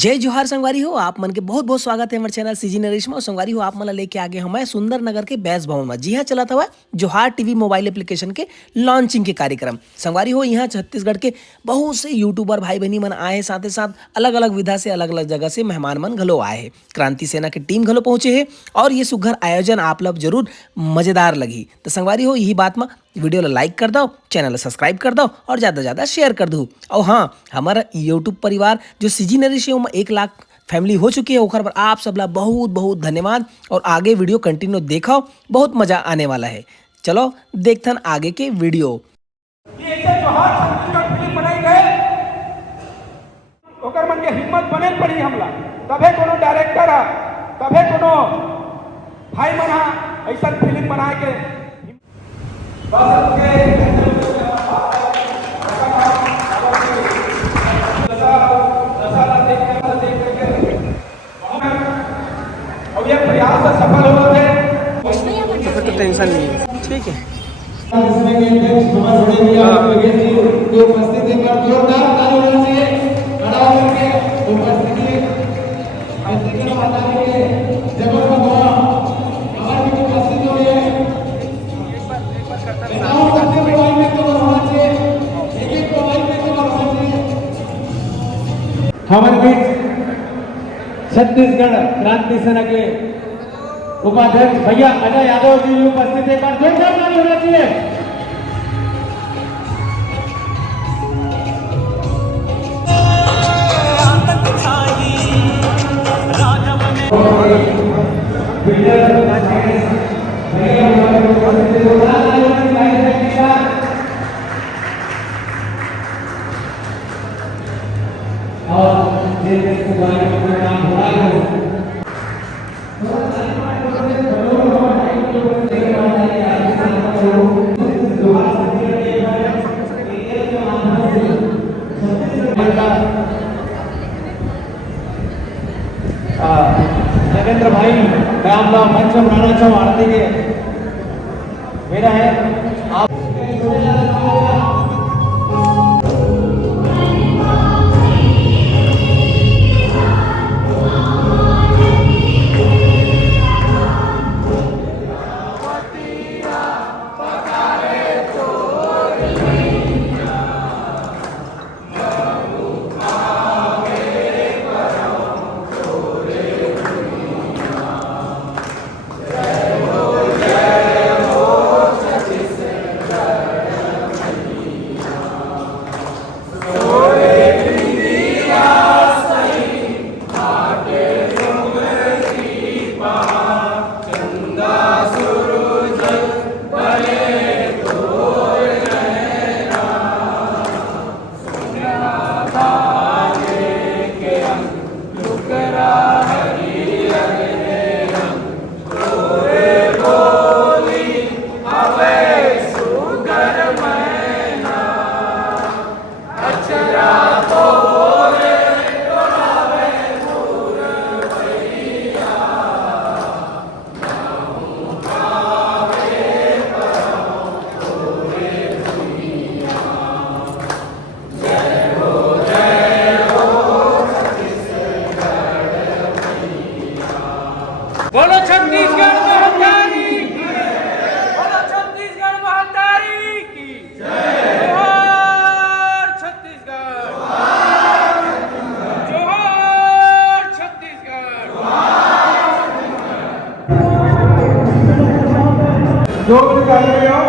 जय जोहार संगवारी हो आप मन के बहुत बहुत स्वागत है हमारे चैनल सीजी नरेश में। और संगवारी हो आप मन ला लेके आगे हमें सुंदर नगर के बैस भवन में जी हाँ चलाता हुआ जोहार टीवी मोबाइल एप्लीकेशन के लॉन्चिंग के कार्यक्रम। संगवारी हो यहाँ छत्तीसगढ़ के बहुत से यूट्यूबर भाई बहनी मन आए हैं, साथ ही साथ अलग अलग विधा से अलग अलग जगह से मेहमान मन घलो आए हैं। क्रांति सेना की टीम घलो पहुंचे है और ये सुघर आयोजन आप लोग जरूर मजेदार लगी। तो संगवारी हो यही बात में वीडियो ला लाइक कर दो, चैनल सब्सक्राइब कर दो और ज़्यादा से ज़्यादा शेयर कर दो। और हाँ, हमारा यूट्यूब परिवार जो सीजी नरेश में 1 लाख फैमिली हो चुकी है, ओखर पर आप सबला बहुत बहुत धन्यवाद। और आगे वीडियो कंटिन्यू देखो, बहुत मजा आने वाला है। चलो देखथन आगे के वीडियो। ये ऐसे जोहार छत्तीसगढ़ फिल्म बनाई गए ओकर मन के हिम्मत बने पड़ी हमला, तबे कोनो डायरेक्टर हा, तबे कोनो भाई मन हा ऐसा फिल्म बनाए के बस के अब ये प्रयास सफल हो गए तो टेंशन नहीं है, ठीक है। उपस्थिति पर जोरदार ताली होनी चाहिए। खड़ा होकर उपस्थिति बताने के जबरदस्त हुआ हमारी उपस्थिति हुई है। सबसे मोबाइल में तो होना चाहिए, एक मोबाइल में तो होना चाहिए। हमारे बीच छत्तीसगढ़ क्रांति सेना के उपाध्यक्ष भैया अजय यादव जी उपस्थित है। एक बार जोरदार ताली होना चाहिए। नरेंद्र भाई मैं आप लोग मंच में बुलाना चाहूँ आरती के मेरा है आप बोलो छत्तीसगढ़ महातारी की, बोलो छत्तीसगढ़ महातारी की जोहार छत्तीसगढ़, जोहार छत्तीसगढ़। जोर से ताली बजाओ।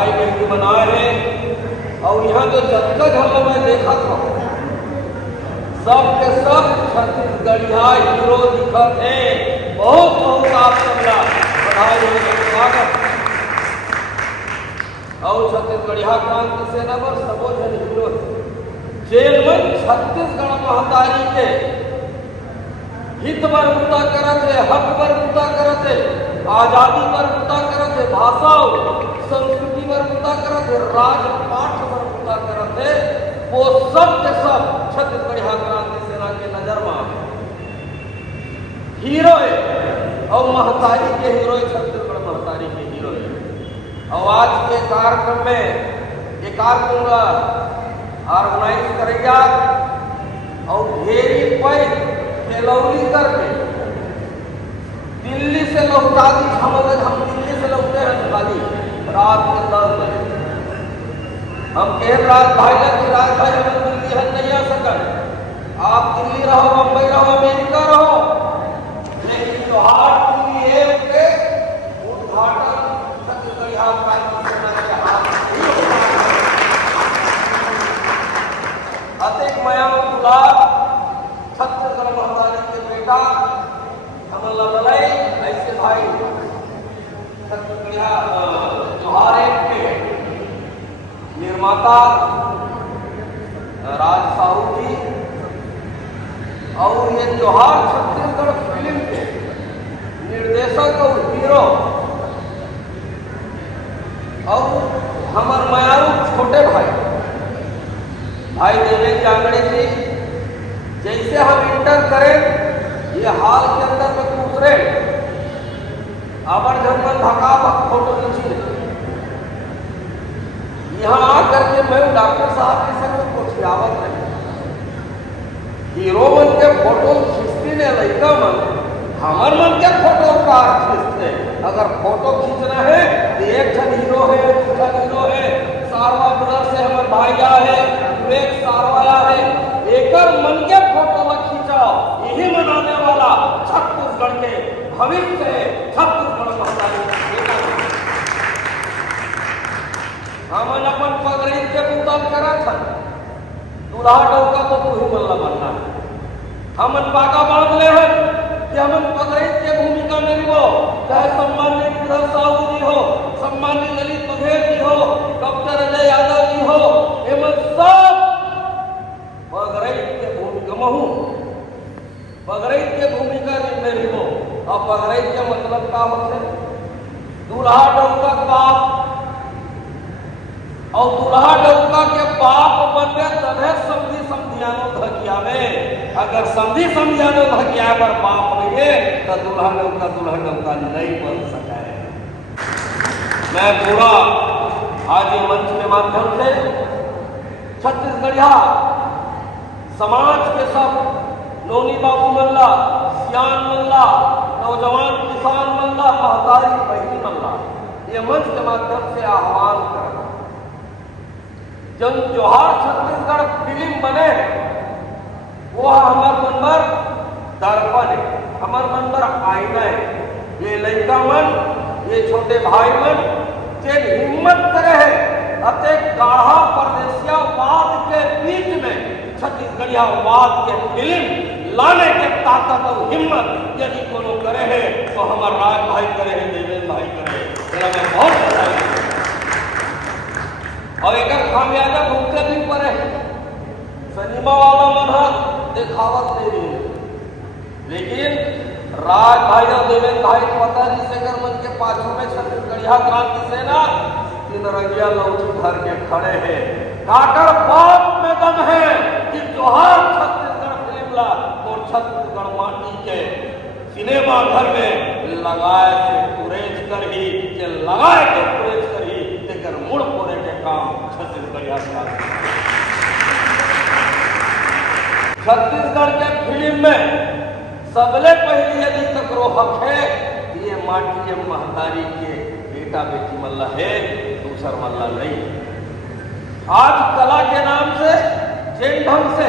भाई बहन बनाए हैं। और यहाँ जो जतका झल्ला मैं देखा था सब के सब छत्तीसगढ़िया हीरो दिखत है। बहुत बहुत आप सबला बधाई हो, स्वागत। और छत्तीसगढ़िया क्रांति सेना पर सबो जन हीरो जेल में छत्तीसगढ़ महतारी के हित पर मुद्दा करत है, हक पर मुद्दा करत है, आजादी पर मुद्दा करत है, भाषा संस्कृति पर मुद्दा करत है, राजपाठ पर मुद्दा करत है। वो सब के सब छत्तीसगढ़िया क्रांति सेना के नजर में हीरो है। और महतारी के हीरो है, छत्तीसगढ़ महतारी के हीरो है। और आज के कार्यक्रम में ये कार्यक्रम ऑर्गेनाइज करेगा और ढेरी पैक खेलौली करके दिल्ली से लौटा दी। हम दिल्ली से लौटे हैं खाली रात के 10 बजे। हम कह रात भाई कि रात भाई हम दिल्ली हम नहीं आ सकते। आप दिल्ली रहो, मुंबई रहो, अमेरिका रहो, लेकिन त्योहार टीवी है के उद्घाटन छत्तीसगढ़िया क्रांति सेना के हाथ ही होगा। अतिक मया गुलाब छत्तीसगढ़ महतारी के बेटा कमल बलई ऐसे भाई छत्तीसगढ़िया त्योहार के निर्माता राज साहू जी और ये त्योहार छत्तीसगढ़ फिल्म के निर्देशक और हीरो और हमार मयारू छोटे भाई देवेंद्र जांगड़े जी। जैसे हम इंटर करें ये हाल के अंदर में दूसरे आबर जनमन धका फोटो खींची यहाँ आकर के मैं डॉक्टर साहब के संग में कुछ आवत नहीं। हीरो मन के फोटो खींचती ने लड़का मन हमार मन के फोटो कार खींचते। अगर फोटो खींचना है तो एक ठन हीरो है, दूसरा हीरो है, सारवा ब्रदर से हमारे भाई है, विवेक सारवाया है, एकर मन के फोटो में खींचाओ। यही मनाने वाला छत्तीसगढ़ के भविष्य है, छत्तीसगढ़ महतारी। हमन अपन पगड़ी के मुताल करत हन, दूल्हा डौका तो तू ही मल्ला बनना है। हमन बागा बांध ले हन कि हमन पगड़ी के भूमिका में निभो, चाहे सम्मान्य विधान साहू जी हो, सम्मान्य ललित बघेल जी हो, डॉक्टर अजय यादव जी हो, एवं सब पगड़ी के भूमिका महू पगड़ी के भूमिका में निभो। और पगड़ी के मतलब का होते दूल्हा डौका बाप और दूल्हा डौका के बाप बनवे तभे समझी समझियानो धकिया में। अगर समझी समझियानो धकिया पर बाप नहीं है तो दूल्हा डौका नहीं बन सके। मैं पूरा आज ये मंच के माध्यम से छत्तीसगढ़िया समाज के सब नोनी बाबू मल्ला, सियान मल्ला, नौजवान किसान मल्ला, महतारी बहनी मल्ला ये मंच के माध्यम से आह्वान करना। जब त्योहार छत्तीसगढ़ फिल्म बने वो हमार मन पर दर्पण है, हमार मन पर आईना है। ये लड़का मन, ये छोटे भाई मन जे हिम्मत करे है अते गाढ़ा परदेसियावाद के बीच में छत्तीसगढ़ियावाद के फिल्म लाने के ताकत और हिम्मत यदि कोनो करे है तो हमार राज भाई करे है, देवेंद्र भाई करे है। मैं बहुत बधाई और एक खामियाजा भुगते भी पड़े। सिनेमा वाला मन दिखावत नहीं है, लेकिन राज भाई और देवेंद्र भाई पता नहीं शेखर मन के पाछू में छत्तीसगढ़िया क्रांति सेना तीन रंगिया लौटी धर के खड़े हैं। काकर बाप में दम है कि त्योहार छत्तीसगढ़ फिल्म ला और छत्तीसगढ़ माटी के सिनेमा घर में लगाए से कुरेज कर ही के लगाए के कुरेज कर ही लेकर मुड़ पोरे के काम छत्तीसगढ़िया छत्तीसगढ़ के फिल्म में सबले पहले यदि तकरो हक है ये माटी महतारी के बेटा बेटी मल्ला है, दूसर मल्ला नहीं। आज कला के नाम से जिन ढंग से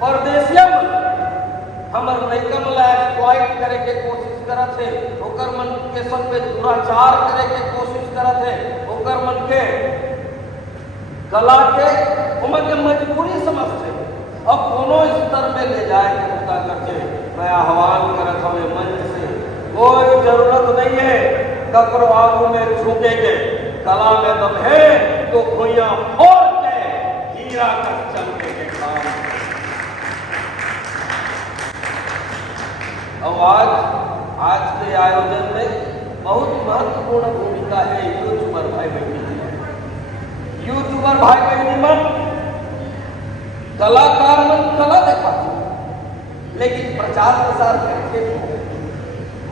परदेसिया हमर लइका मला एक्सप्लॉइट करे के कोशिश करत है, ओकर मन के सब पे दुराचार करे के कोशिश करत है, ओकर मन के कला के उमन के मजबूरी समझते अब कोनो स्तर में ले जाए के मुद्दा करके मैं आह्वान करत हमें मंच से कोई जरूरत नहीं है ककरो आगू में झुके के कला में दम है तो खोइया फोड़ के हीरा का चमके के काम। और आज के आयोजन में बहुत महत्वपूर्ण भूमिका है यूट्यूबर भाई बहनी की। यूट्यूबर भाई बहनी मन कलाकार मन कला दिखाते लेकिन प्रचार प्रसार करके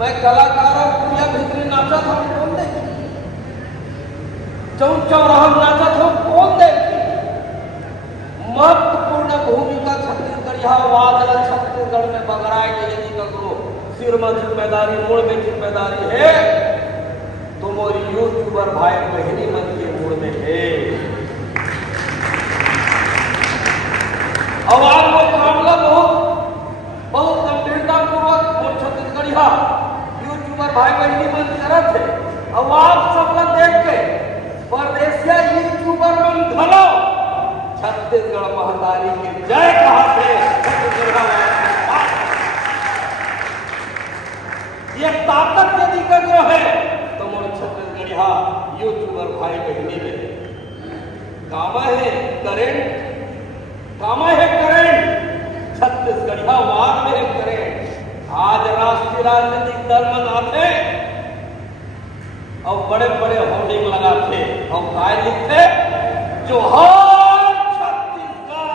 मैं कलाकार दुनिया भीतर नाचा था कौन देखी, चौक चौराहा नाचा था कौन देखी। महत्वपूर्ण भूमिका छत्तीसगढ़ यहाँ वादल छत्तीसगढ़ में बगराए के यदि ककरो सिर में जिम्मेदारी मूड में जिम्मेदारी है तो मोरी यूट्यूबर भाई बहनी मन के मूड में है। अब आज वो मामला बहुत गंभीरता पूर्वक मोर छत्तीसगढ़ यूट्यूबर भाई बहनी मन करत है। अब आप सब देख के परदेसिया यूट्यूबर मन घलो छत्तीसगढ़ महतारी के जय कहा थे। ये ताकत यदि कर है तो मोर छत्तीसगढ़ यूट्यूबर भाई बहनी में कामा है करेंट, कामा है करेंट छत्तीसगढ़ वार में है करेंट। आज राष्ट्रीय राजनीतिक दल मनाते और बड़े बड़े होर्डिंग लगाते और काय लिखते जोहार छत्तीसगढ़।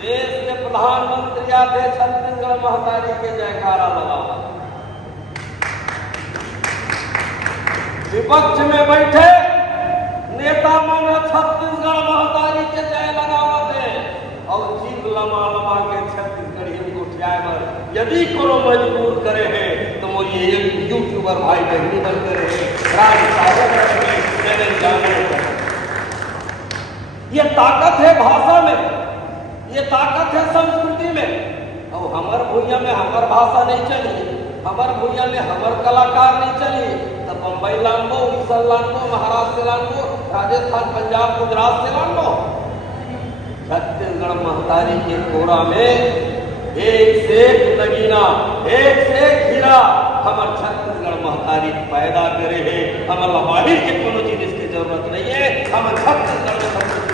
देश के प्रधानमंत्री आते छत्तीसगढ़ महतारी के जयकारा लगावा, विपक्ष में बैठे नेता मन छत्तीसगढ़ महतारी के जय लगावते और जीव लमा लमा के छत्तीसगढ़ को उठाए पर यदि कोनो मजबूर करे है तो वो ये यूट्यूबर भाई बहनी बन करे है ये ताकत है भाषा में, ये ताकत है संस्कृति में। और हमार भूया में हमार भाषा नहीं चली, हमार भूया में हमार कलाकार नहीं चली तो बम्बई लानबो, उड़ीसा लानबो, महाराष्ट्र लानबो, राजस्थान पंजाब गुजरात से लानबो। छत्तीसगढ़ महतारी के कोरा में एक से एक नगीना, एक से एक हीरा हमार छत्तीसगढ़ महतारी पैदा करे है। हमारा बाहर के कोनो चीज की जरूरत नहीं है, हमारे छत्तीसगढ़ में सब कुछ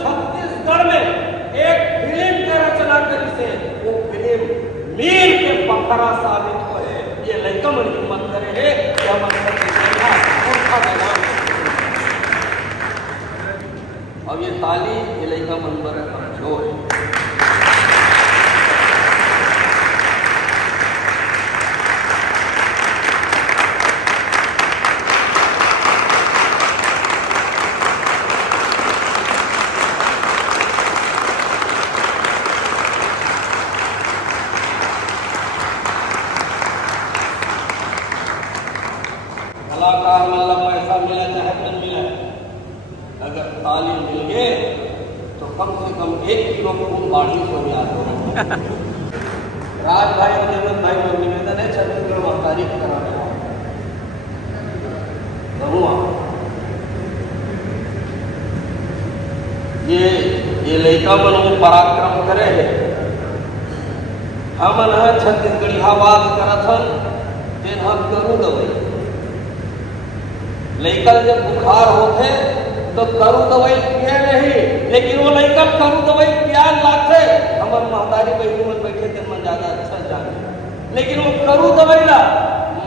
छत्तीसगढ़ में एक फिल्म के रचना करी से वो फिल्म मील के पत्थरा साबित हो है। ये लड़का मन हिम्मत करे है या मन अब ये ताली ये लड़का मन पर कमजोर है। कलाकार मतलब पैसा मिला चाहे न मिला, अगर तालीम मिल गए तो कम से कम 1 किलो खून बाढ़ी हो जाता। राज भाई और देवत भाई को निवेदन है छत्तीसगढ़ में तारीफ कराने ये लड़का मन में पराक्रम करे है। हमन है छत्तीसगढ़ी आवाज करथन तेन हम करूँ दवाई लड़का जब बुखार होते तो करू दवाई पिए नहीं, लेकिन वो लड़का करू दवाई पिया लाते हमार महतारी बहनी मन बैठे दिन में ज्यादा अच्छा जाने, लेकिन वो करू दवाई ला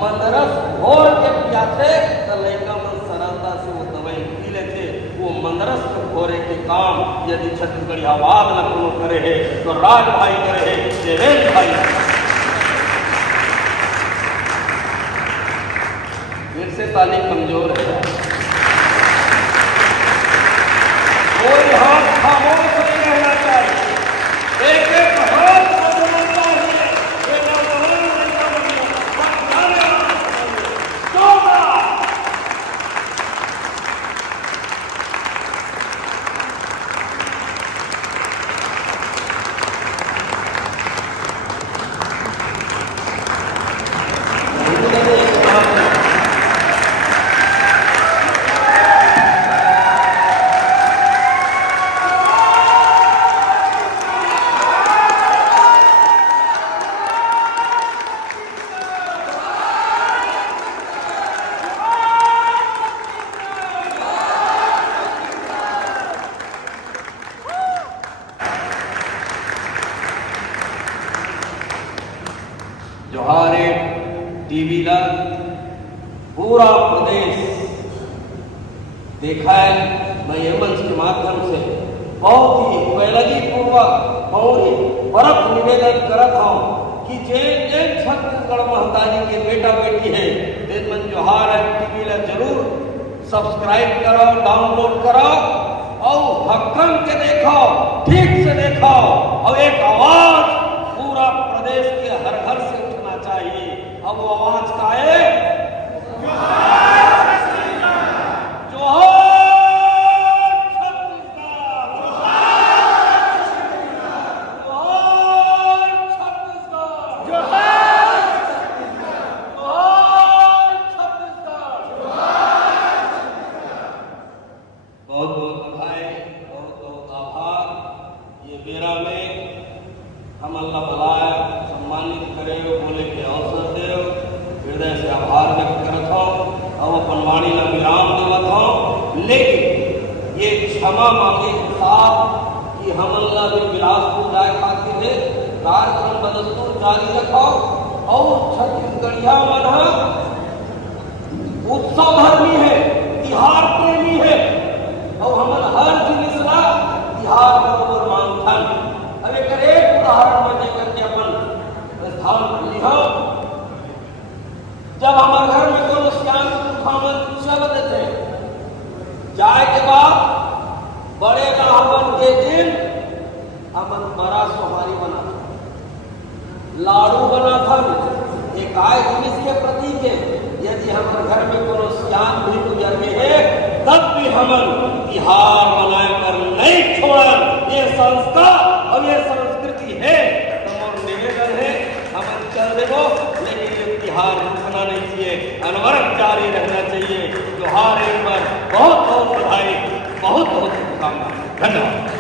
मनरस घोर के पियाते तो लड़का मन सरलता से वो दवाई पी लेते। वो मंदरस घोरे के काम यदि छत्तीसगढ़ी आवाज न कोनो करे है तो राज भाई करे है, देवेश भाई। फिर से ताली कमजोर है, कोई हाथ खामोश नहीं रहना चाहिए, एक एक हाथ बदलना चाहिए। ये नौजवान लड़का बनिए, जोहारे टीवी ला पूरा प्रदेश देखा है। मैं ये मंच के माध्यम से बहुत ही पहलगी पूर्वक और परख निवेदन करत हूँ कि जे छत्तीसगढ़ महतारी के बेटा बेटी है दिन मन जोहार टीवी ला जरूर सब्सक्राइब करो, डाउनलोड करो और हक्कन के देखो, ठीक से देखो और एक आवाज पूरा प्रदेश के हर घर से उठना चाहिए। अब वो आवाज का है जोहार छत्तीसगढ़, बहुत बहुत बधाई, बहुत बहुत आभार। ये बेरा में हम अल्लाह बुलाए सम्मानित करे बोले के अवसर दे, हृदय से आभार व्यक्त करत हो और अपन वाणी ला विराम देवत हो। लेकिन ये क्षमा मांगे के साथ कि हम अल्लाह भी बिलासपुर जाए खातिर है कार्यक्रम बदस्तूर जारी रखो और छत्तीसगढ़िया मन उत्सव धर्मी है, तिहार प्रेमी है और हमन हर जिनिस ला तिहार बरोबर मानथन। अब एक उदाहरण में देकर के अपन स्थान लिहो, जब हमारे घर में कोनो श्याम खामन चल देते जाए के बाद बड़े रावण के दिन हमन बड़ा सोमारी बना था, लाड़ू बना था, एक आय जिनिस के प्रतीक है। यदि हमारे घर में कोनो श्याम भी गुजर गए है तब भी हमन तिहार मनाए पर नहीं छोड़न। ये संस्कार और ये संस्कृति है, तो निवेदन है हमन चल देवो, लेकिन ये तिहार रुकना नहीं चाहिए, अनवरत जारी रहना चाहिए। जोहार एक बार बहुत बहुत बधाई, बहुत बहुत शुभकामनाएं, धन्यवाद।